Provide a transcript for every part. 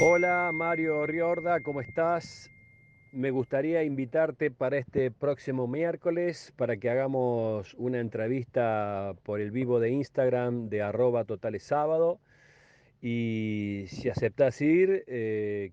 Hola Mario Riorda, ¿cómo estás? Me gustaría invitarte para este próximo miércoles para que hagamos una entrevista por el vivo de Instagram de @totalesábado. Y si aceptas ir,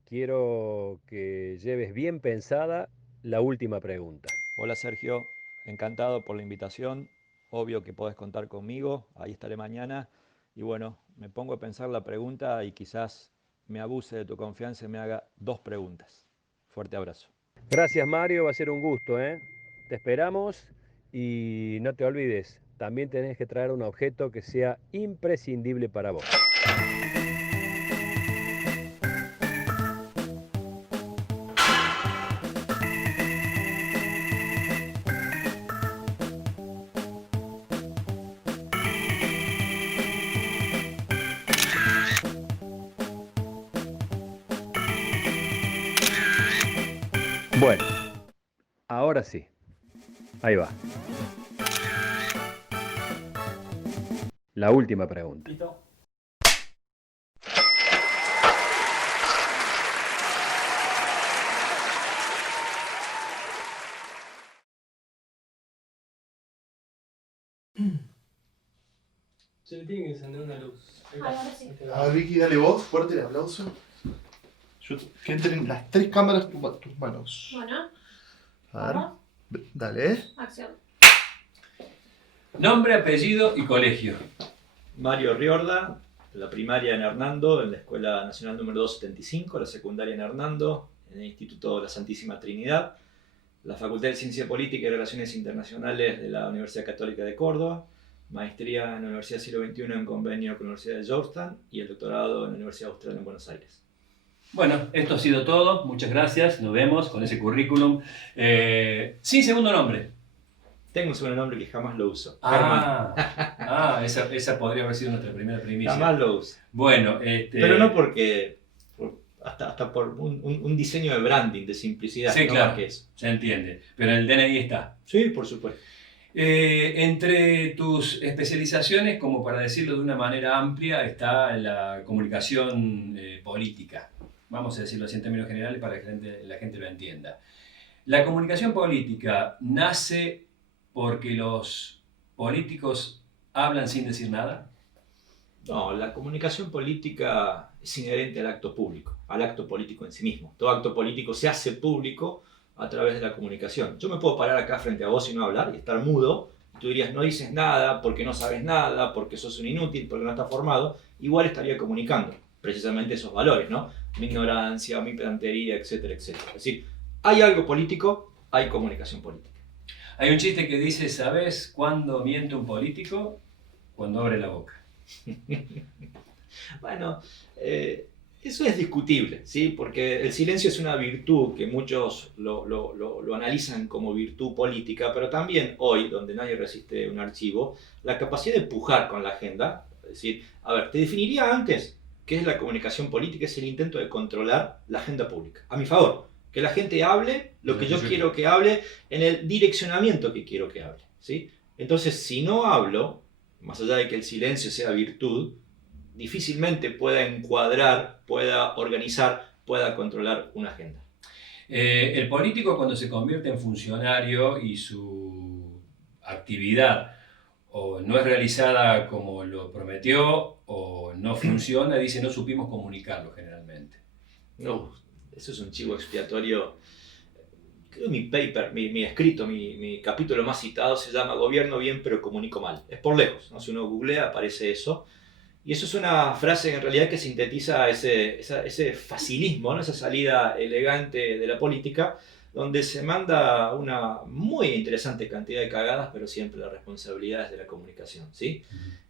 quiero que lleves bien pensada la última pregunta. Hola Sergio, encantado por la invitación. Obvio que podés contar conmigo, ahí estaré mañana. Y bueno, me pongo a pensar la pregunta y quizás me abuse de tu confianza y me haga dos preguntas. Fuerte abrazo. Gracias Mario, va a ser un gusto, ¿eh? Te esperamos y no te olvides, también tenés que traer un objeto que sea imprescindible para vos. Bueno, ahora sí, ahí va. La última pregunta. ¿Listo? Se le tiene que encender una luz. Ahora sí. A ver, Vicky, dale vos, fuerte el aplauso. Que entren las tres cámaras tus manos. Bueno, A ver, vamos. dale. Acción. Nombre, apellido y colegio. Mario Riorda, la primaria en Hernando, en la Escuela Nacional número 275, la secundaria en Hernando, en el Instituto de la Santísima Trinidad, la Facultad de Ciencia Política y Relaciones Internacionales de la Universidad Católica de Córdoba, maestría en la Universidad Siglo XXI en convenio con la Universidad de Georgetown y el doctorado en la Universidad Austral en Buenos Aires. Bueno, esto ha sido todo. Muchas gracias. Nos vemos con ese currículum. Sin segundo nombre. Tengo un sobrenombre que jamás lo uso. Germán. Esa podría haber sido nuestra primera primicia. Jamás lo uso. Bueno, Pero no porque... hasta por un diseño de branding, de simplicidad. Sí, no claro, más que eso. se entiende. Pero en el DNI está. Sí, por supuesto. Entre tus especializaciones, como para decirlo de una manera amplia, está la comunicación política. Vamos a decirlo así en términos generales para que la gente lo entienda. La comunicación política nace porque los políticos hablan sin decir nada. No, la comunicación política es inherente al acto público, al acto político en sí mismo. Todo acto político se hace público a través de la comunicación. Yo me puedo parar acá frente a vos y no hablar y estar mudo. Y tú dirías, no dices nada porque no sabes nada, porque sos un inútil, porque no estás formado. Igual estaría comunicando precisamente esos valores, ¿no? Mi ignorancia, mi pedantería, etcétera, etcétera. Es decir, hay algo político, hay comunicación política. Hay un chiste que dice, ¿sabes cuándo miente un político? Cuando abre la boca. Bueno, eso es discutible, ¿sí? Porque el silencio es una virtud que muchos lo analizan como virtud política, pero también hoy, donde nadie resiste un archivo, la capacidad de pujar con la agenda, es decir, a ver, te definiría antes qué es la comunicación política, es el intento de controlar la agenda pública, a mi favor, que la gente hable lo que yo quiero que hable en el direccionamiento que quiero que hable, ¿sí? Entonces, si no hablo, más allá de que el silencio sea virtud, difícilmente pueda encuadrar, pueda organizar, pueda controlar una agenda. El político cuando se convierte en funcionario y su actividad o no es realizada como lo prometió o no funciona, dice no supimos comunicarlo generalmente. No, eso es un chivo expiatorio. Creo que mi paper, mi escrito, mi capítulo más citado se llama Gobierno bien pero comunico mal. Es por lejos, ¿no? Si uno googlea aparece eso. Y eso es una frase en realidad que sintetiza ese facilismo, ¿no? Esa salida elegante de la política, donde se manda una muy interesante cantidad de cagadas, pero siempre la responsabilidad es de la comunicación, ¿sí?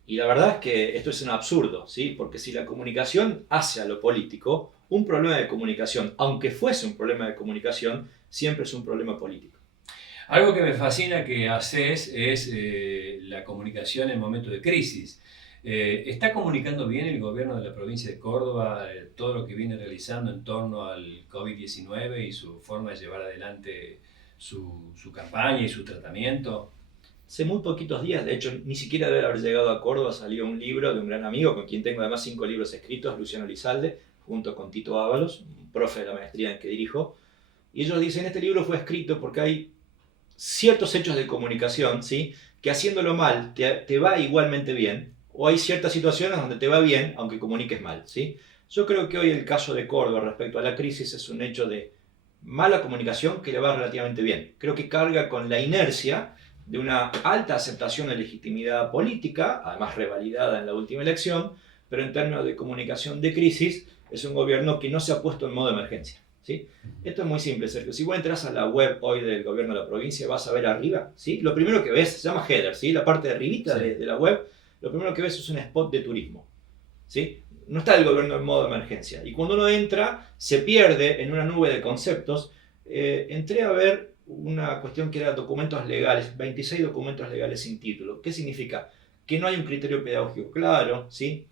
Y la verdad es que esto es un absurdo, ¿sí? Porque si la comunicación hace a lo político, un problema de comunicación, aunque fuese un problema de comunicación, siempre es un problema político. Algo que me fascina que haces es la comunicación en momentos de crisis. ¿Está comunicando bien el gobierno de la provincia de Córdoba todo lo que viene realizando en torno al COVID-19 y su forma de llevar adelante su campaña y su tratamiento? hace muy poquitos días, de hecho ni siquiera debe haber llegado a Córdoba, salió un libro de un gran amigo con quien tengo además 5 libros escritos, Luciano Lizalde, junto con Tito Ábalos, un profe de la maestría en que dirijo. Y ellos dicen, este libro fue escrito porque hay ciertos hechos de comunicación, ¿sí?, que haciéndolo mal te va igualmente bien, o hay ciertas situaciones donde te va bien aunque comuniques mal, ¿sí? Yo creo que hoy el caso de Córdoba respecto a la crisis es un hecho de mala comunicación que le va relativamente bien. Creo que carga con la inercia de una alta aceptación de legitimidad política, además revalidada en la última elección, pero en términos de comunicación de crisis es un gobierno que no se ha puesto en modo emergencia, ¿sí? Esto es muy simple, Sergio. Si vos entras a la web hoy del gobierno de la provincia, vas a ver arriba, ¿sí? Lo primero que ves, se llama header, ¿sí?, la parte de arribita de la web, lo primero que ves es un spot de turismo, ¿sí? No está el gobierno en modo emergencia. Y cuando uno entra, se pierde en una nube de conceptos. Entré a ver una cuestión que era documentos legales, 26 documentos legales sin título. ¿Qué significa? Que no hay un criterio pedagógico claro, ¿sí?,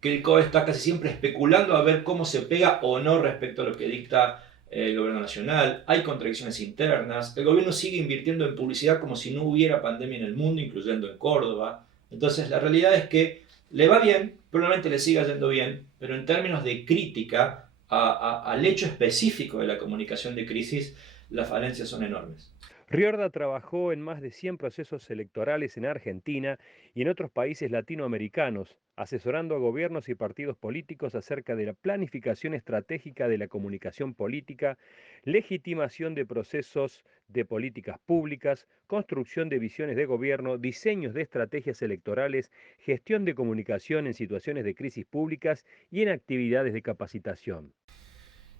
que el COE está casi siempre especulando a ver cómo se pega o no respecto a lo que dicta el gobierno nacional. Hay contradicciones internas. El gobierno sigue invirtiendo en publicidad como si no hubiera pandemia en el mundo, incluyendo en Córdoba. Entonces, la realidad es que le va bien, probablemente le siga yendo bien, pero en términos de crítica al hecho específico de la comunicación de crisis, las falencias son enormes. Riorda trabajó en más de 100 procesos electorales en Argentina y en otros países latinoamericanos, asesorando a gobiernos y partidos políticos acerca de la planificación estratégica de la comunicación política, legitimación de procesos de políticas públicas, construcción de visiones de gobierno, diseños de estrategias electorales, gestión de comunicación en situaciones de crisis públicas y en actividades de capacitación.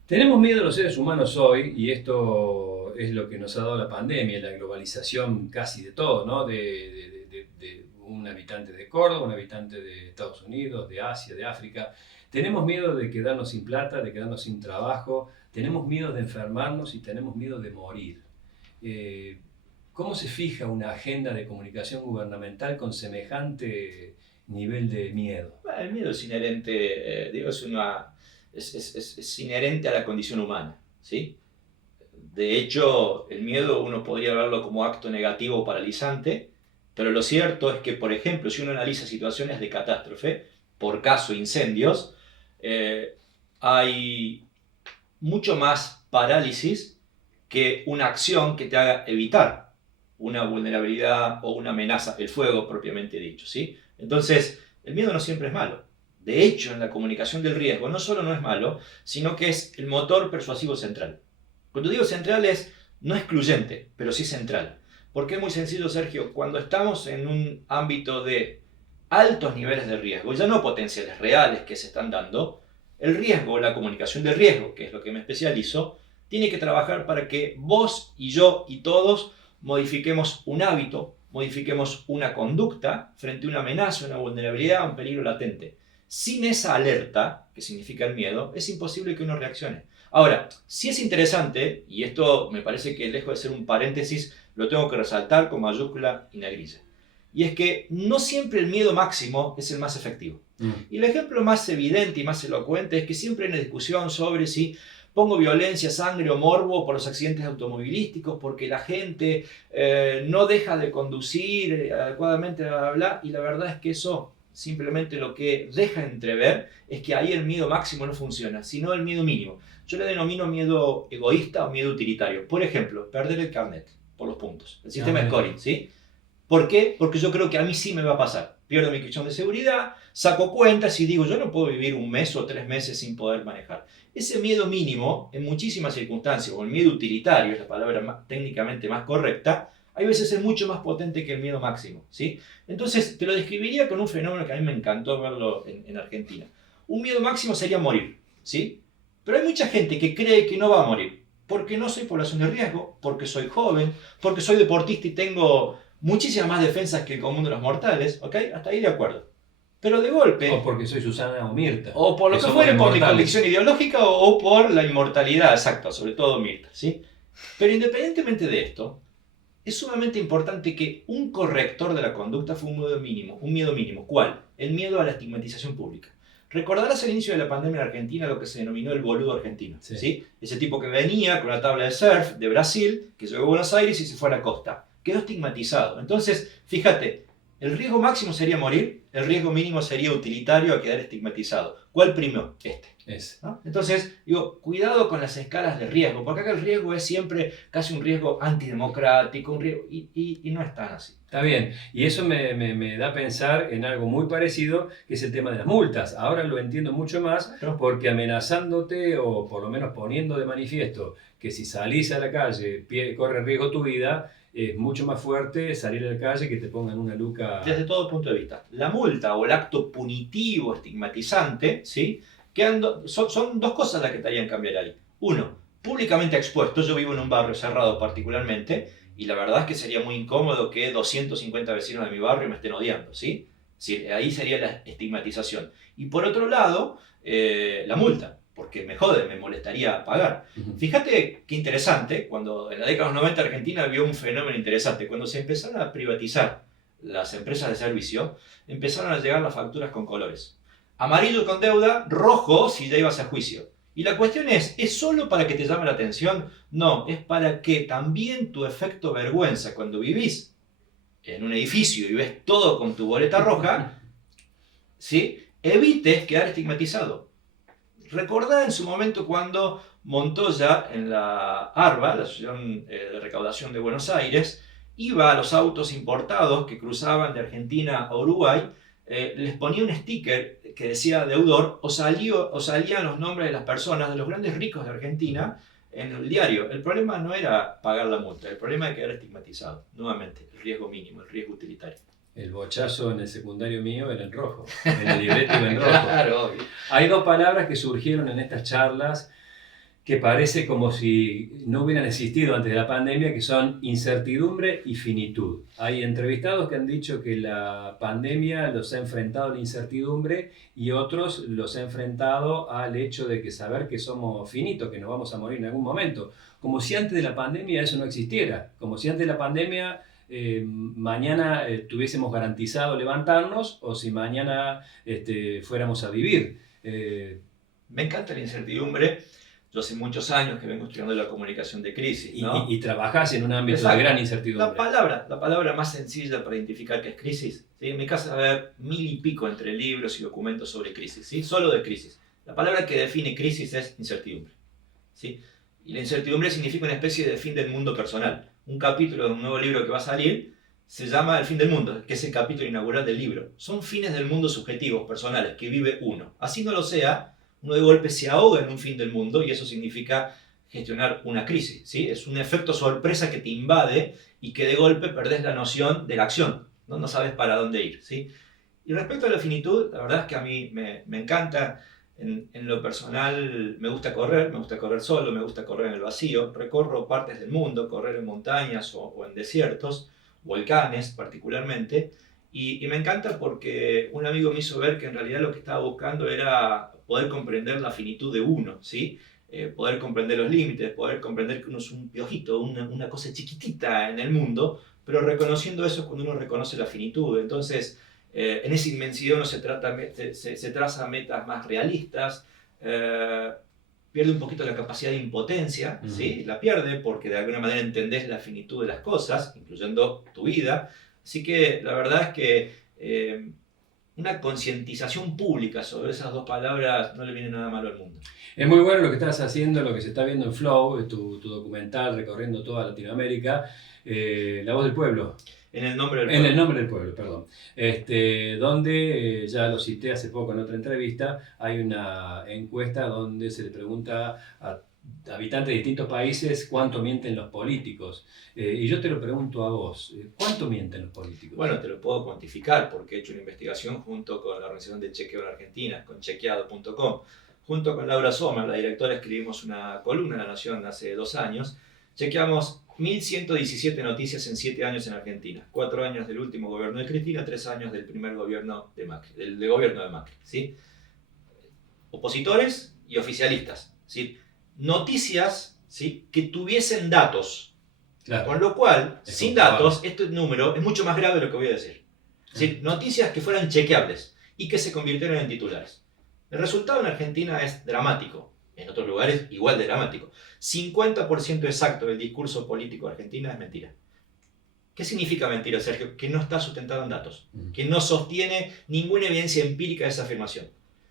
Tenemos miedo los seres humanos hoy, y esto es lo que nos ha dado la pandemia, la globalización casi de todo, ¿no? De un habitante de Córdoba, un habitante de Estados Unidos, de Asia, de África. Tenemos miedo de quedarnos sin plata, de quedarnos sin trabajo, tenemos miedo de enfermarnos y tenemos miedo de morir. ¿Cómo se fija una agenda de comunicación gubernamental con semejante nivel de miedo? El miedo es inherente, es inherente a la condición humana, ¿sí? De hecho, el miedo uno podría verlo como acto negativo o paralizante, pero lo cierto es que, por ejemplo, si uno analiza situaciones de catástrofe, por caso incendios, hay mucho más parálisis que una acción que te haga evitar una vulnerabilidad o una amenaza, el fuego propiamente dicho, ¿sí? Entonces, el miedo no siempre es malo. De hecho, en la comunicación del riesgo no solo no es malo, sino que es el motor persuasivo central. Cuando digo central es no excluyente, pero sí central. Porque es muy sencillo, Sergio, cuando estamos en un ámbito de altos niveles de riesgo, ya no potenciales reales que se están dando, el riesgo, la comunicación del riesgo, que es lo que me especializo, tiene que trabajar para que vos y yo y todos modifiquemos un hábito, modifiquemos una conducta frente a una amenaza, una vulnerabilidad, un peligro latente. Sin esa alerta, que significa el miedo, es imposible que uno reaccione. Ahora, sí es interesante, y esto me parece que lejos de ser un paréntesis, lo tengo que resaltar con mayúscula y negrilla. Y es que no siempre el miedo máximo es el más efectivo. Y el ejemplo más evidente y más elocuente es que siempre hay una discusión sobre si pongo violencia, sangre o morbo por los accidentes automovilísticos, porque la gente no deja de conducir adecuadamente, bla, bla, bla, y la verdad es que eso simplemente lo que deja entrever es que ahí el miedo máximo no funciona, sino el miedo mínimo. Yo le denomino miedo egoísta o miedo utilitario. Por ejemplo, perder el carnet por los puntos, el sistema de scoring, ¿sí? ¿Por qué? Porque yo creo que a mí sí me va a pasar. Pierdo mi fichón de seguridad, saco cuentas y digo, yo no puedo vivir un mes o 3 meses sin poder manejar. Ese miedo mínimo, en muchísimas circunstancias, o el miedo utilitario, es la palabra técnicamente más correcta, hay veces es mucho más potente que el miedo máximo, ¿sí? Entonces, te lo describiría con un fenómeno que a mí me encantó verlo en Argentina. Un miedo máximo sería morir, ¿sí? Pero hay mucha gente que cree que no va a morir, porque no soy población de riesgo, porque soy joven, porque soy deportista y tengo muchísimas más defensas que el común de los mortales, ¿ok? Hasta ahí de acuerdo. Pero de golpe... O porque soy Susana o Mirta. O por lo que fuere, por mi convicción ideológica o por la inmortalidad, exacto, sobre todo Mirta, ¿sí? Pero independientemente de esto, es sumamente importante que un corrector de la conducta fue un miedo mínimo. ¿Un miedo mínimo? ¿Cuál? El miedo a la estigmatización pública. Recordarás al inicio de la pandemia en Argentina lo que se denominó el boludo argentino, ¿sí? Ese tipo que venía con una tabla de surf de Brasil, que llegó a Buenos Aires y se fue a la costa, quedó estigmatizado. Entonces, fíjate, el riesgo máximo sería morir, el riesgo mínimo sería utilitario a quedar estigmatizado. ¿Cuál primó? ¿No? Entonces, digo, cuidado con las escalas de riesgo, porque acá el riesgo es siempre casi un riesgo antidemocrático, un riesgo, y no es tan así. Está bien, y eso me da a pensar en algo muy parecido, que es el tema de las multas. Ahora lo entiendo mucho más, porque amenazándote o por lo menos poniendo de manifiesto que si salís a la calle corre riesgo tu vida, es mucho más fuerte salir a la calle que te pongan una luca. Desde todo punto de vista. La multa o el acto punitivo estigmatizante, ¿sí? Son dos cosas las que te harían cambiar ahí. Uno, públicamente expuesto. Yo vivo en un barrio cerrado particularmente, y la verdad es que sería muy incómodo que 250 vecinos de mi barrio me estén odiando, ¿sí? Sí, ahí sería la estigmatización. Y por otro lado, la multa, porque me jode, me molestaría pagar. Fíjate qué interesante, cuando en la década de los 90 Argentina vio un fenómeno interesante. Cuando se empezaron a privatizar las empresas de servicio, empezaron a llegar las facturas con colores. Amarillo con deuda, rojo si ya ibas a juicio. Y la cuestión ¿es solo para que te llame la atención? No, es para que también tu efecto vergüenza, cuando vivís en un edificio y ves todo con tu boleta roja, ¿sí? Evites quedar estigmatizado. Recordá en su momento cuando Montoya en la ARBA, la Asociación de Recaudación de Buenos Aires, iba a los autos importados que cruzaban de Argentina a Uruguay, les ponía un sticker que decía deudor o salían los nombres de las personas, de los grandes ricos de Argentina, en el diario. El problema no era pagar la multa, el problema era quedar estigmatizado. Nuevamente, el riesgo mínimo, el riesgo utilitario. El bochazo en el secundario mío era en rojo, en el libreto iba en rojo. Claro, obvio. Hay dos palabras que surgieron en estas charlas que parece como si no hubieran existido antes de la pandemia, que son incertidumbre y finitud. Hay entrevistados que han dicho que la pandemia los ha enfrentado a la incertidumbre y otros los ha enfrentado al hecho de que saber que somos finitos, que nos vamos a morir en algún momento. Como si antes de la pandemia eso no existiera, como si antes de la pandemia mañana tuviésemos garantizado levantarnos o si mañana fuéramos a vivir. Me encanta la incertidumbre. Yo hace muchos años que vengo estudiando la comunicación de crisis, ¿no? Y trabajás en un ámbito Exacto. de gran incertidumbre. La palabra más sencilla para identificar qué es crisis, ¿sí? En mi casa va a haber 1000 y pico entre libros y documentos sobre crisis, ¿sí? Solo de crisis. La palabra que define crisis es incertidumbre, ¿sí? Y la incertidumbre significa una especie de fin del mundo personal. Un capítulo de un nuevo libro que va a salir se llama El fin del mundo, que es el capítulo inaugural del libro. Son fines del mundo subjetivos, personales, que vive uno. Así no lo sea, uno de golpe se ahoga en un fin del mundo y eso significa gestionar una crisis, ¿sí? Es un efecto sorpresa que te invade y que de golpe perdés la noción de la acción, ¿no? No sabes para dónde ir, ¿sí? Y respecto a la finitud, la verdad es que a mí me encanta, en lo personal me gusta correr solo, me gusta correr en el vacío, recorro partes del mundo, correr en montañas o en desiertos, volcanes particularmente, y me encanta porque un amigo me hizo ver que en realidad lo que estaba buscando era poder comprender la finitud de uno, ¿sí? Poder comprender los límites, poder comprender que uno es un piojito, una cosa chiquitita en el mundo, pero reconociendo eso es cuando uno reconoce la finitud. Entonces, en esa inmensidad uno se traza metas más realistas, pierde un poquito la capacidad de impotencia, ¿sí? La pierde porque de alguna manera entendés la finitud de las cosas, incluyendo tu vida. Así que la verdad es que una concientización pública sobre esas dos palabras no le viene nada malo al mundo. Es muy bueno lo que estás haciendo, lo que se está viendo en Flow, tu documental recorriendo toda Latinoamérica, La Voz del Pueblo. En el nombre del pueblo. En el nombre del pueblo, perdón. Donde, ya lo cité hace poco en otra entrevista, hay una encuesta donde se le pregunta a habitantes de distintos países cuánto mienten los políticos. Y yo te lo pregunto a vos, ¿cuánto mienten los políticos? Bueno, te lo puedo cuantificar porque he hecho una investigación junto con la organización de chequeo en Argentina, con chequeado.com. Junto con Laura Sommer, la directora, escribimos una columna en La Nación hace 2 años. Chequeamos 1.117 noticias en 7 años en Argentina. 4 años del último gobierno de Cristina, 3 años del primer gobierno de Macri, del gobierno de Macri, ¿sí? Opositores y oficialistas, ¿sí? Noticias, ¿sí? Que tuviesen datos. Claro. Con lo cual, sin datos, este número es mucho más grave de lo que voy a decir. ¿Sí? Noticias que fueran chequeables y que se convirtieran en titulares. El resultado en Argentina es dramático. En otros lugares igual de dramático. 50% exacto del discurso político argentino es mentira. ¿Qué significa mentira, Sergio? Que no está sustentado en datos, que no sostiene ninguna evidencia empírica de esa afirmación.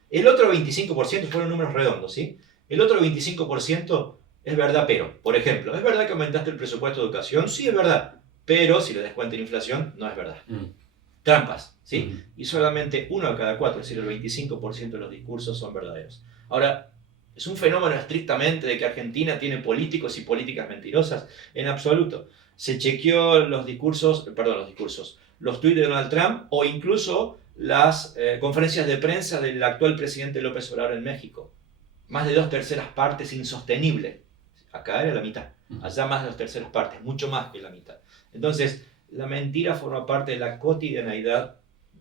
El otro 25%, fueron números redondos, ¿sí? El otro 25% es verdad, pero. Por ejemplo, ¿es verdad que aumentaste el presupuesto de educación? Sí, es verdad. Pero si le descuenta la inflación, no es verdad. Trampas, ¿sí? Y solamente 1 de cada 4, es decir, el 25% de los discursos son verdaderos. Ahora, ¿es un fenómeno estrictamente de que Argentina tiene políticos y políticas mentirosas? En absoluto. Se chequeó los tuits de Donald Trump o incluso las conferencias de prensa del actual presidente López Obrador en México. Más de 2/3 partes, insostenible. Acá era la mitad. Allá más de 2/3 partes, mucho más que la mitad. Entonces, la mentira forma parte de la cotidianeidad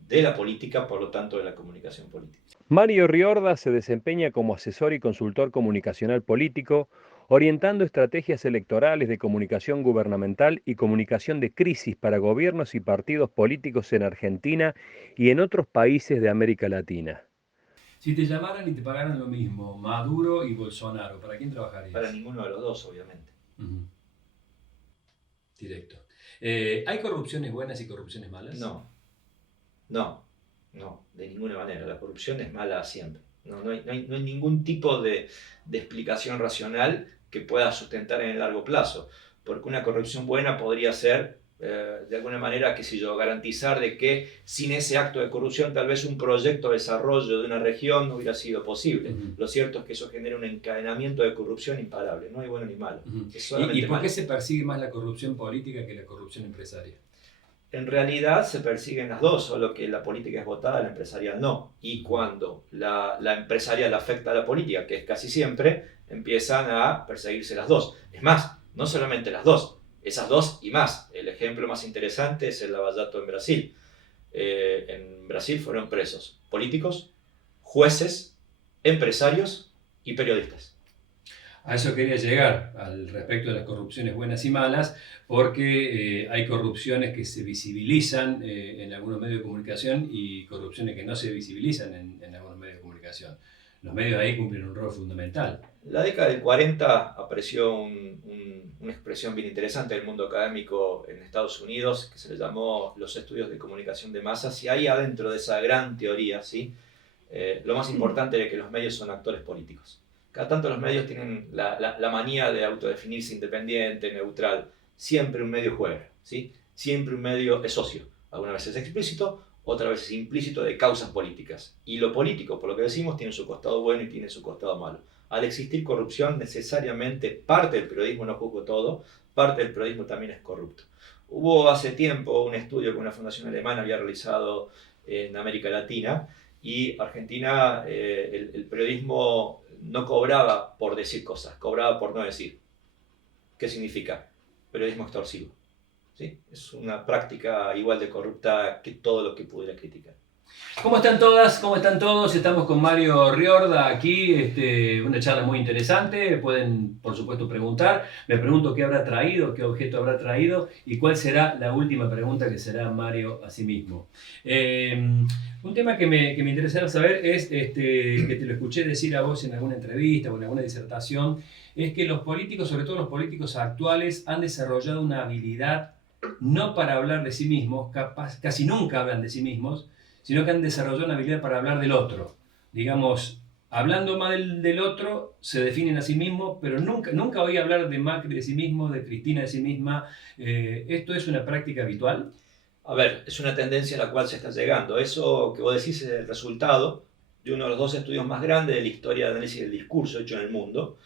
de la política, por lo tanto de la comunicación política. Mario Riorda se desempeña como asesor y consultor comunicacional político, orientando estrategias electorales de comunicación gubernamental y comunicación de crisis para gobiernos y partidos políticos en Argentina y en otros países de América Latina. Si te llamaran y te pagaran lo mismo, Maduro y Bolsonaro, ¿para quién trabajarías? Para ninguno de los dos, obviamente. Directo. ¿Hay corrupciones buenas y corrupciones malas? No, de ninguna manera. La corrupción es mala siempre. No hay ningún tipo de explicación racional que pueda sustentar en el largo plazo. Porque una corrupción buena podría ser, de alguna manera, garantizar de que sin ese acto de corrupción tal vez un proyecto de desarrollo de una región no hubiera sido posible. Lo cierto es que eso genera un encadenamiento de corrupción imparable. No hay bueno ni malo. Es solamente ¿Y por qué malo. se persigue más la corrupción política que la corrupción empresaria? En realidad se persiguen las dos, solo que la política es votada, la empresarial no. Y cuando la empresarial afecta a la política, que es casi siempre, empiezan a perseguirse las dos. Es más, no solamente las dos, esas dos y más. El ejemplo más interesante es el Lava Jato en Brasil. En Brasil fueron presos políticos, jueces, empresarios y periodistas. A eso quería llegar, al respecto de las corrupciones buenas y malas, porque hay corrupciones que se visibilizan en algunos medios de comunicación y corrupciones que no se visibilizan en algunos medios de comunicación. Los medios ahí cumplen un rol fundamental. En la década del 40 apareció una expresión bien interesante del mundo académico en Estados Unidos que se le llamó los estudios de comunicación de masas, y ahí adentro de esa gran teoría, ¿sí? Lo más importante es que los medios son actores políticos. Cada tanto los medios tienen la manía de autodefinirse independiente, neutral. Siempre un medio juega, ¿sí? Siempre un medio es socio. Algunas veces es explícito, otras veces implícito, de causas políticas. Y lo político, por lo que decimos, tiene su costado bueno y tiene su costado malo. Al existir corrupción, necesariamente parte del periodismo, no juzgo todo, parte del periodismo también es corrupto. Hubo hace tiempo un estudio que una fundación alemana había realizado en América Latina, y Argentina, el periodismo no cobraba por decir cosas, cobraba por no decir. ¿Qué significa? Periodismo extorsivo. ¿Sí? Es una práctica igual de corrupta que todo lo que pudiera criticar. ¿Cómo están todas? ¿Cómo están todos? Estamos con Mario Riorda aquí, una charla muy interesante. Pueden, por supuesto, preguntar. Me pregunto qué habrá traído, qué objeto habrá traído y cuál será la última pregunta que será Mario a sí mismo. Un tema que me interesaba saber es, que te lo escuché decir a vos en alguna entrevista o en alguna disertación, es que los políticos, sobre todo los políticos actuales, han desarrollado una habilidad no para hablar de sí mismos, casi nunca hablan de sí mismos, sino que han desarrollado una habilidad para hablar del otro. Digamos, hablando mal del otro, se definen a sí mismos, pero nunca oí hablar de Macri de sí mismo, de Cristina de sí misma. ¿Esto es una práctica habitual? A ver, es una tendencia a la cual se está llegando. Eso que vos decís es el resultado de uno de los dos estudios más grandes de la historia de análisis del discurso hecho en el mundo,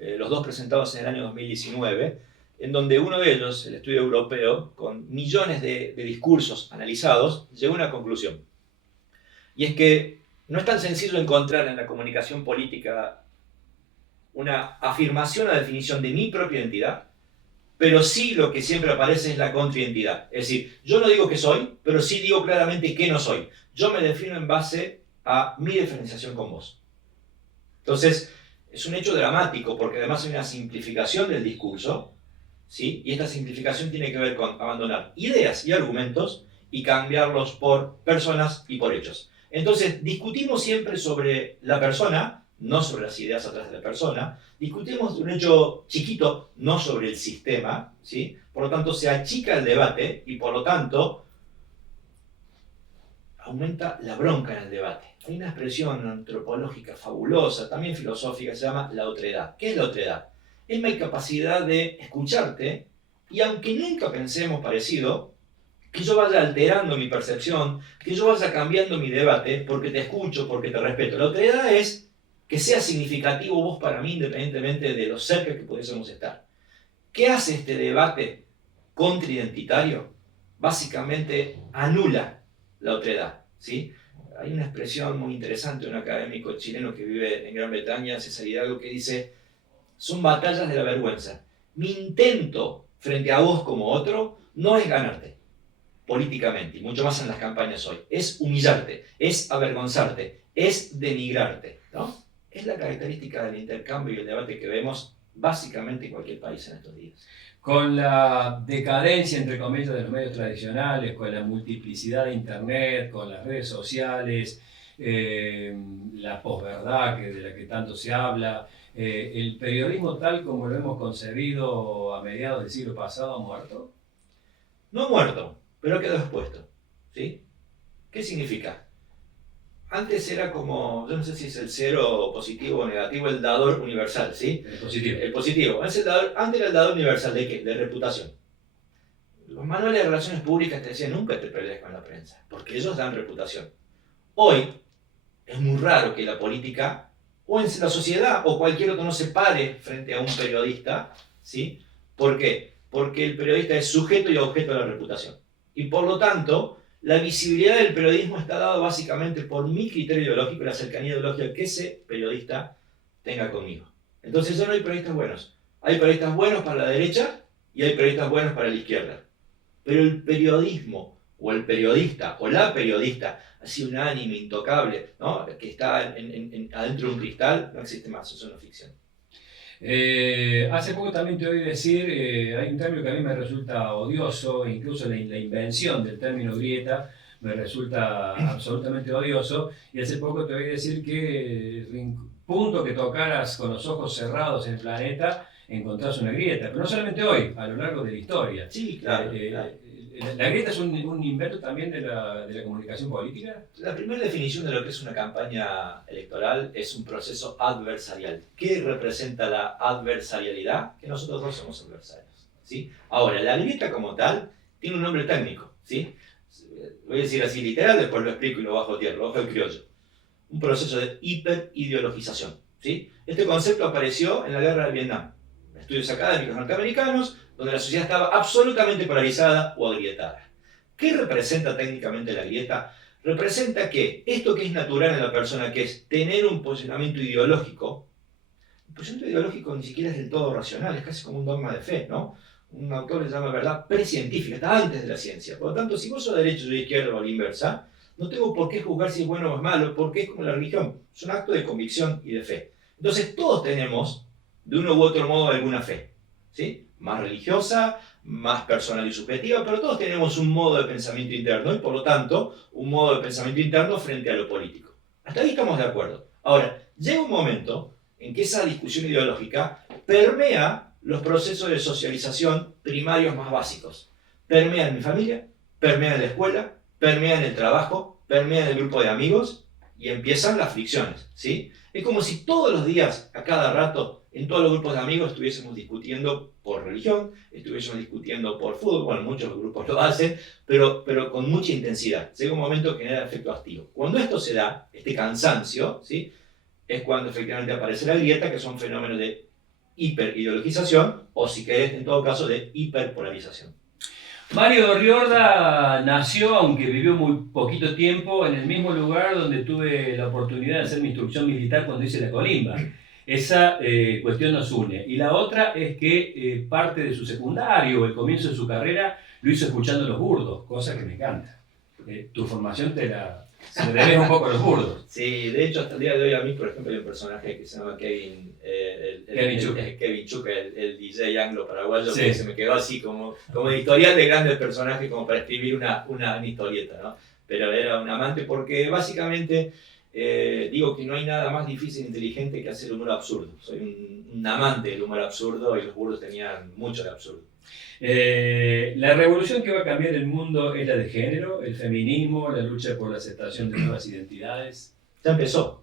los dos presentados en el año 2019, en donde uno de ellos, el estudio europeo, con millones de discursos analizados, llegó a una conclusión. Y es que no es tan sencillo encontrar en la comunicación política una afirmación o definición de mi propia identidad, pero sí lo que siempre aparece es la contraidentidad. Es decir, yo no digo que soy, pero sí digo claramente que no soy. Yo me defino en base a mi diferenciación con vos. Entonces, es un hecho dramático, porque además hay una simplificación del discurso, ¿sí? Y esta simplificación tiene que ver con abandonar ideas y argumentos y cambiarlos por personas y por hechos. Entonces, discutimos siempre sobre la persona, no sobre las ideas atrás de la persona. Discutimos de un hecho chiquito, no sobre el sistema, ¿sí? Por lo tanto, se achica el debate y por lo tanto aumenta la bronca en el debate. Hay una expresión antropológica fabulosa, también filosófica, se llama la otredad. ¿Qué es la otredad? Es mi capacidad de escucharte y aunque nunca pensemos parecido, que yo vaya alterando mi percepción, que yo vaya cambiando mi debate porque te escucho, porque te respeto. La otredad es que sea significativo vos para mí independientemente de lo cerca que pudiésemos estar. ¿Qué hace este debate contraidentitario? Básicamente anula la otredad, ¿sí? Hay una expresión muy interesante de un académico chileno que vive en Gran Bretaña, César Hidalgo, que dice: son batallas de la vergüenza. Mi intento frente a vos como otro no es ganarte políticamente, y mucho más en las campañas hoy. Es humillarte, es avergonzarte, es denigrarte, ¿no? Es la característica del intercambio y el debate que vemos básicamente en cualquier país en estos días. Con la decadencia, entre comillas, de los medios tradicionales, con la multiplicidad de Internet, con las redes sociales, la posverdad de la que tanto se habla, ¿el periodismo tal como lo hemos concebido a mediados del siglo pasado ha muerto? No muerto, pero quedó expuesto, ¿sí? ¿Qué significa? Antes era como, yo no sé si es el cero positivo o negativo, el dador universal, ¿sí? El positivo. El positivo. Antes era el dador universal, ¿de qué? De reputación. Los manuales de relaciones públicas te decían: nunca te pelees con la prensa, porque ellos dan reputación. Hoy es muy raro que la política, o en la sociedad, o cualquier otro no se pare frente a un periodista, ¿sí? ¿Por qué? Porque el periodista es sujeto y objeto de la reputación. Y por lo tanto, la visibilidad del periodismo está dada básicamente por mi criterio ideológico y la cercanía ideológica que ese periodista tenga conmigo. Entonces ya no hay periodistas buenos. Hay periodistas buenos para la derecha y hay periodistas buenos para la izquierda. Pero el periodismo, o el periodista, o la periodista, así unánime, intocable, ¿no? Que está adentro de un cristal, no existe más, eso es una ficción. Hace poco también te oí decir, hay un término que a mí me resulta odioso, incluso la invención del término grieta me resulta absolutamente odioso, y hace poco te oí decir que punto que tocaras con los ojos cerrados en el planeta, encontrás una grieta, pero no solamente hoy, a lo largo de la historia. Sí, claro. ¿La grieta es un invento también de la comunicación política? La primera definición de lo que es una campaña electoral es un proceso adversarial. ¿Qué representa la adversarialidad? Que nosotros dos somos adversarios, ¿sí? Ahora, la grieta como tal tiene un nombre técnico, ¿sí? Voy a decir así literal, después lo explico y lo bajo a tierra, lo bajo el criollo. Un proceso de hiperideologización, ¿sí? Este concepto apareció en la guerra de Vietnam. Estudios académicos norteamericanos, donde la sociedad estaba absolutamente polarizada o agrietada. ¿Qué representa técnicamente la grieta? Representa que esto que es natural en la persona, que es tener un posicionamiento ideológico, el posicionamiento ideológico ni siquiera es del todo racional, es casi como un dogma de fe, ¿no? Un autor le llama verdad precientífica, está antes de la ciencia. Por lo tanto, si vos sos de derecha, yo de izquierda o a la inversa, no tengo por qué juzgar si es bueno o es malo, porque es como la religión, es un acto de convicción y de fe. Entonces todos tenemos, de uno u otro modo, alguna fe, ¿sí? Más religiosa, más personal y subjetiva, pero todos tenemos un modo de pensamiento interno y por lo tanto un modo de pensamiento interno frente a lo político. Hasta ahí estamos de acuerdo. Ahora, llega un momento en que esa discusión ideológica permea los procesos de socialización primarios más básicos. Permea en mi familia, permea en la escuela, permea en el trabajo, permea en el grupo de amigos y empiezan las fricciones, ¿sí? Es como si todos los días, a cada rato, en todos los grupos de amigos estuviésemos discutiendo por religión, estuviésemos discutiendo por fútbol, bueno, muchos grupos lo hacen, pero con mucha intensidad. Llega un momento que genera efecto hastío. Cuando esto se da, este cansancio, ¿sí? Es cuando efectivamente aparece la grieta, que son fenómenos de hiperideologización, o si querés, en todo caso, de hiperpolarización. Mario Riorda nació, aunque vivió muy poquito tiempo, en el mismo lugar donde tuve la oportunidad de hacer mi instrucción militar cuando hice la colimba. Esa cuestión nos une. Y la otra es que parte de su secundario, el comienzo de su carrera, lo hizo escuchando Los Burdos, cosa que me encanta. Tu formación se le debes un poco a Los Burdos. Sí, de hecho, hasta el día de hoy a mí, por ejemplo, hay un personaje que se llama Kevin Chuck, el DJ anglo-paraguayo, sí, que se me quedó así como editorial de grandes personajes, como para escribir una historieta, ¿no? Pero era un amante porque básicamente digo que no hay nada más difícil e inteligente que hacer humor absurdo. Soy un amante del humor absurdo y los burros tenían mucho de absurdo. La revolución que va a cambiar el mundo es la de género, el feminismo, la lucha por la aceptación de nuevas identidades. Ya empezó.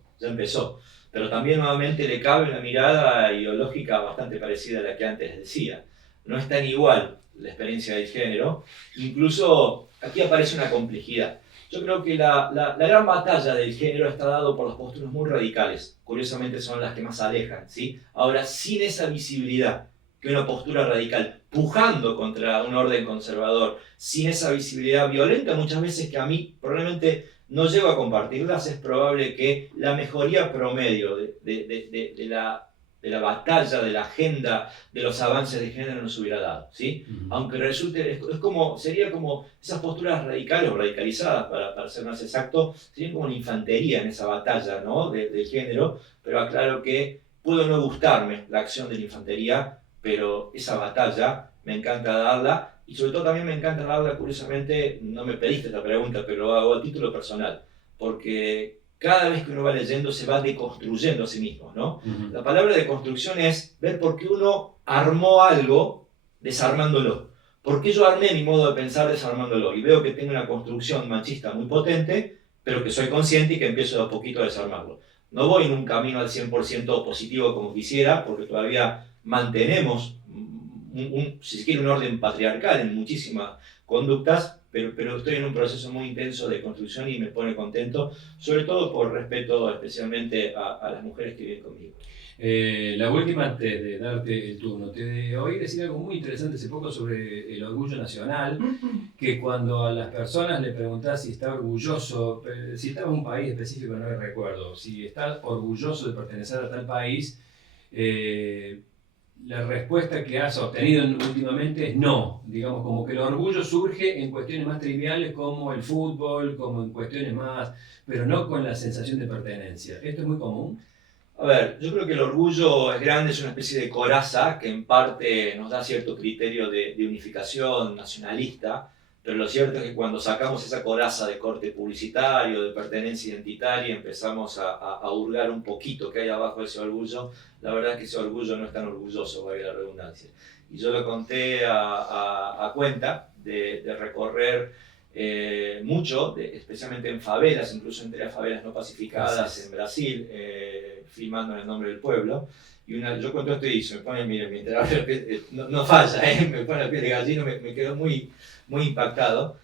Pero también nuevamente le cabe una mirada ideológica bastante parecida a la que antes les decía. No es tan igual la experiencia del género, incluso aquí aparece una complejidad. Yo creo que la gran batalla del género está dado por las posturas muy radicales. Curiosamente son las que más alejan, ¿sí? Ahora, sin esa visibilidad que una postura radical, pujando contra un orden conservador, sin esa visibilidad violenta muchas veces que a mí probablemente no llego a compartirlas, es probable que la mejoría promedio de la batalla, de la agenda, de los avances de género no se hubiera dado, ¿sí? Aunque resulte, sería como esas posturas radicales o radicalizadas, para ser más exacto, serían como una infantería en esa batalla, ¿no? del género, pero aclaro que puede no gustarme la acción de la infantería, pero esa batalla me encanta darla, y sobre todo también me encanta darla, curiosamente, no me pediste esta pregunta, pero lo hago a título personal, porque cada vez que uno va leyendo se va deconstruyendo a sí mismo, ¿no? La palabra deconstrucción es ver por qué uno armó algo desarmándolo. ¿Por qué yo armé mi modo de pensar desarmándolo? Y veo que tengo una construcción machista muy potente, pero que soy consciente y que empiezo de a poquito a desarmarlo. No voy en un camino al 100% positivo como quisiera, porque todavía mantenemos, si se quiere, un orden patriarcal en muchísimas conductas, pero estoy en un proceso muy intenso de construcción y me pone contento, sobre todo por respeto especialmente a las mujeres que viven conmigo. La última, antes de darte el turno, te oí decir algo muy interesante hace poco sobre el orgullo nacional, que cuando a las personas le preguntás si está orgulloso, si estaba en un país específico, no recuerdo, si está orgulloso de pertenecer a tal país, la respuesta que has obtenido últimamente es no. Digamos, como que el orgullo surge en cuestiones más triviales como el fútbol, como en cuestiones más, pero no con la sensación de pertenencia. ¿Esto es muy común? A ver, yo creo que el orgullo es grande, es una especie de coraza que en parte nos da cierto criterio de unificación nacionalista, pero lo cierto es que cuando sacamos esa coraza de corte publicitario, de pertenencia identitaria, empezamos a hurgar un poquito que hay abajo de ese orgullo, la verdad es que ese orgullo no es tan orgulloso, valga la redundancia. Y yo lo conté a cuenta de recorrer mucho, especialmente en favelas, incluso entré a favelas no pacificadas en Brasil, filmando en el nombre del pueblo. Y yo cuento esto y se me pone, mire, no falla, me pone la piel de gallina, me quedó muy impactado.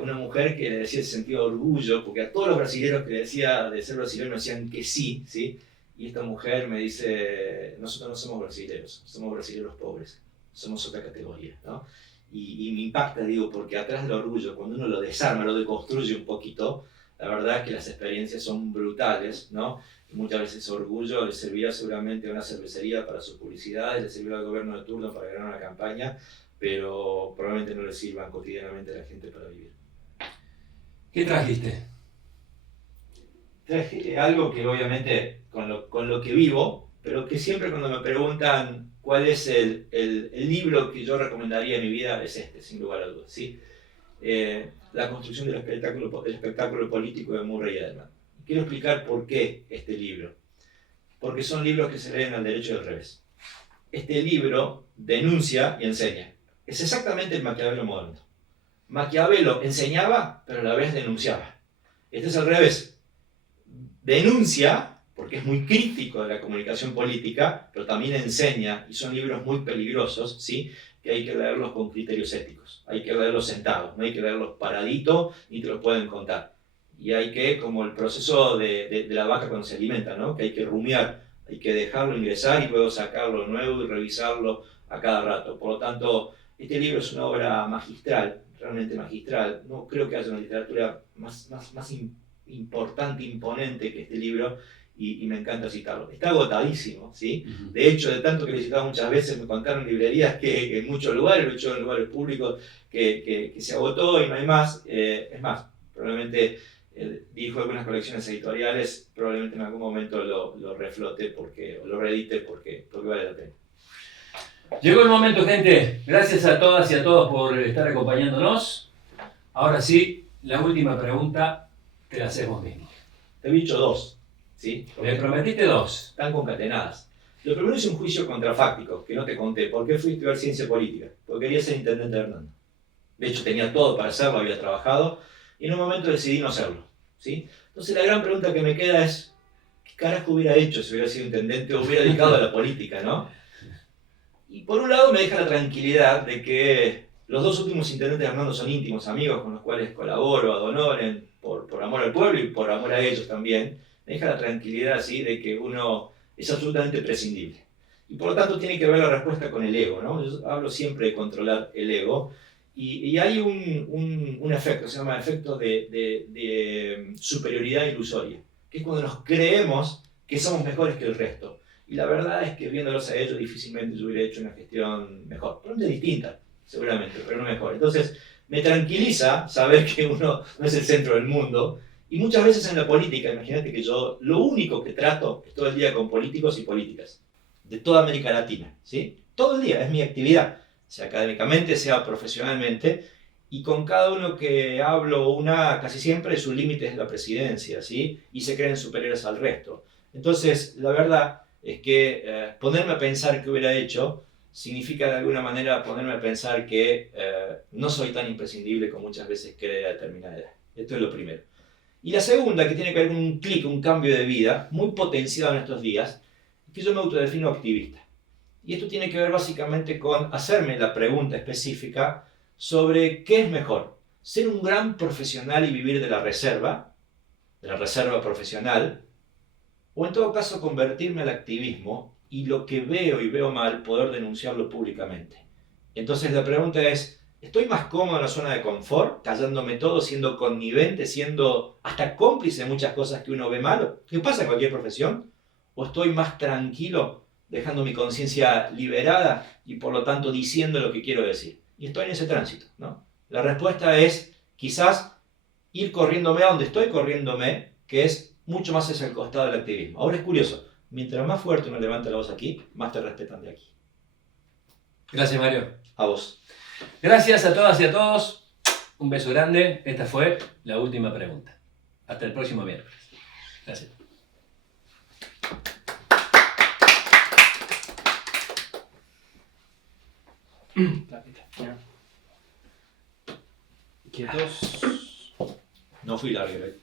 Una mujer que le decía ese sentido de orgullo, porque a todos los brasileños que le decía de ser brasileños decían que sí, ¿sí? Y esta mujer me dice, nosotros no somos brasileños, somos brasileños pobres, somos otra categoría, ¿no? Y me impacta, digo, porque atrás del orgullo, cuando uno lo desarma, lo deconstruye un poquito, la verdad es que las experiencias son brutales, ¿no? Y muchas veces ese orgullo le servía seguramente a una cervecería para sus publicidades, le sirvió al gobierno de turno para ganar una campaña, pero probablemente no le sirvan cotidianamente a la gente para vivir. ¿Qué trajiste? Traje algo que obviamente con lo que vivo, pero que siempre cuando me preguntan cuál es el libro que yo recomendaría en mi vida, es este, sin lugar a dudas, ¿sí? La construcción del espectáculo político de Murray Edelman. Quiero explicar por qué este libro. Porque son libros que se leen al derecho y al revés. Este libro denuncia y enseña. Es exactamente el Maquiavelo moderno. Maquiavelo enseñaba, pero a la vez denunciaba. Este es al revés. Denuncia, porque es muy crítico de la comunicación política, pero también enseña, y son libros muy peligrosos, ¿sí? Que hay que leerlos con criterios éticos. Hay que leerlos sentados, no hay que leerlos paraditos, ni te los pueden contar. Y hay que, como el proceso de la vaca cuando se alimenta, ¿no? Que hay que rumiar, hay que dejarlo ingresar y luego sacarlo nuevo y revisarlo a cada rato. Por lo tanto, este libro es una obra magistral, realmente magistral. No creo que haya una literatura más importante, imponente que este libro, y me encanta citarlo. Está agotadísimo, ¿sí? De hecho, de tanto que lo he citado muchas veces, me contaron librerías que en muchos lugares, lo he hecho en lugares públicos, que se agotó y no hay más. Es más, probablemente dirijo algunas colecciones editoriales, probablemente en algún momento lo reflote, o lo reedite porque vale la pena. Llegó el momento, gente. Gracias a todas y a todos por estar acompañándonos. Ahora sí, la última pregunta te la hacemos mismo. Te había dicho dos, ¿sí? Me prometiste dos. Están concatenadas. Lo primero es un juicio contrafáctico, que no te conté. ¿Por qué fui a estudiar ciencia política? Porque quería ser intendente de Hernando. De hecho, tenía todo para hacerlo, había trabajado, y en un momento decidí no hacerlo, ¿sí? Entonces la gran pregunta que me queda es, ¿qué carajo hubiera hecho si hubiera sido intendente o hubiera dedicado a la política, ¿no? Y por un lado me deja la tranquilidad de que los dos últimos intendentes de Hernando son íntimos amigos con los cuales colaboro ad honorem, por amor al pueblo y por amor a ellos también. Me deja la tranquilidad así de que uno es absolutamente prescindible. Y por lo tanto tiene que ver la respuesta con el ego, ¿no? Yo hablo siempre de controlar el ego. Y hay un efecto, se llama efecto de superioridad ilusoria, que es cuando nos creemos que somos mejores que el resto. Y la verdad es que viéndolos a ellos difícilmente yo hubiera hecho una gestión mejor, probablemente distinta, seguramente, pero no mejor. Entonces me tranquiliza saber que uno no es el centro del mundo. Y muchas veces en la política, imagínate que yo lo único que trato es todo el día con políticos y políticas, de toda América Latina, ¿sí? Todo el día, es mi actividad, sea académicamente, sea profesionalmente, y con cada uno que hablo casi siempre su límite es la presidencia, ¿sí? Y se creen superiores al resto. Entonces, la verdad es que ponerme a pensar qué hubiera hecho significa de alguna manera ponerme a pensar que no soy tan imprescindible como muchas veces cree a determinada edad. Esto es lo primero. Y la segunda, que tiene que ver con un clic, un cambio de vida, muy potenciado en estos días, es que yo me autodefino activista. Y esto tiene que ver básicamente con hacerme la pregunta específica sobre qué es mejor, ser un gran profesional y vivir de la reserva profesional, o en todo caso convertirme al activismo y lo que veo y veo mal poder denunciarlo públicamente. Entonces la pregunta es, ¿estoy más cómodo en la zona de confort, callándome todo, siendo connivente, siendo hasta cómplice de muchas cosas que uno ve mal, que pasa en cualquier profesión? ¿O estoy más tranquilo, dejando mi conciencia liberada y por lo tanto diciendo lo que quiero decir? Y estoy en ese tránsito, ¿no? La respuesta es quizás ir corriéndome a donde estoy corriéndome, que es mucho más hacia el costado del activismo. Ahora es curioso, mientras más fuerte uno levanta la voz aquí, más te respetan de aquí. Gracias, Mario. A vos. Gracias a todas y a todos. Un beso grande. Esta fue la última pregunta. Hasta el próximo miércoles. Gracias. Quietos. No fui largo, ¿eh?